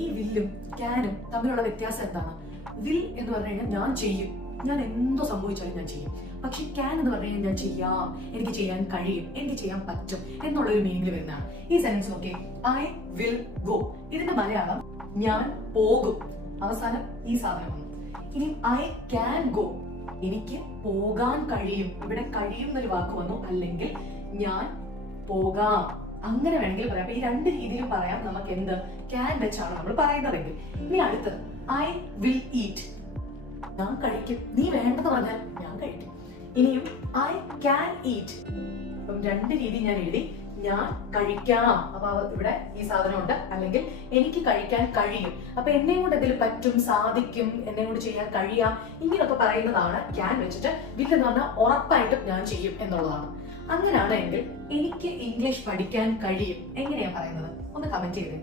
ഈ വില്ലും ക്യാനും തമ്മിലുള്ള വ്യത്യാസം എന്താണ്? വിൽ എന്ന് പറഞ്ഞു കഴിഞ്ഞാൽ ഞാൻ ചെയ്യും, ഞാൻ എന്തോ സംഭവിച്ചാലും ഞാൻ ചെയ്യും. പക്ഷെ ക്യാൻ എന്ന് പറഞ്ഞു കഴിഞ്ഞാൽ ഞാൻ ചെയ്യാം, എനിക്ക് ചെയ്യാൻ കഴിയും, എനിക്ക് ചെയ്യാൻ പറ്റും എന്നുള്ള ഒരു മീനിങ് വരുന്നതാണ്. ഈ സെന്റൻസ് നോക്കിയേ, ഐ വിൽ ഗോ. ഇതിന്റെ മലയാളം ഞാൻ പോകും. അവസാനം ഈ സാധനം വന്നു. ഇനി ഐ ക്യാൻ ഗോ, എനിക്ക് പോകാൻ കഴിയും. ഇവിടെ കഴിയും എന്നൊരു വാക്ക് വന്നു. അല്ലെങ്കിൽ ഞാൻ പോകാം, അങ്ങനെ വേണമെങ്കിൽ പറയാം. അപ്പൊ ഈ രണ്ട് രീതിയിലും പറയാം. നമുക്ക് എന്ത് ക്യാൻ വെച്ചാണ് നമ്മൾ പറയുന്നതെങ്കിൽ. ഇനി അടുത്തത് ഐ വിൽ ഈറ്റ്, ഞാൻ കഴിക്കും. നീ വേണ്ടെന്ന് പറഞ്ഞാൽ ഞാൻ കഴിക്കും. ഇനിയും ഐ ക്യാൻ ഈറ്റ്. അപ്പം രണ്ട് രീതി ഞാൻ എഴുതി. ഞാൻ കഴിക്കാം, അപ്പൊ ഇവിടെ ഈ സാധനം ഉണ്ട്. അല്ലെങ്കിൽ എനിക്ക് കഴിക്കാൻ കഴിയും, അപ്പൊ എന്നെ കൊണ്ട് എന്തെങ്കിലും പറ്റും, സാധിക്കും, എന്നെ കൊണ്ട് ചെയ്യാൻ കഴിയാം, ഇങ്ങനെയൊക്കെ പറയുന്നതാണ് ക്യാൻ വെച്ചിട്ട്. വിൽ എന്ന് പറഞ്ഞാൽ ഉറപ്പായിട്ടും ഞാൻ ചെയ്യും എന്നുള്ളതാണ്. അങ്ങനെയാണെങ്കിൽ എനിക്ക് ഇംഗ്ലീഷ് പഠിക്കാൻ കഴിയും എങ്ങനെയാ പറയുന്നത്? ഒന്ന് കമന്റ് ചെയ്തേ.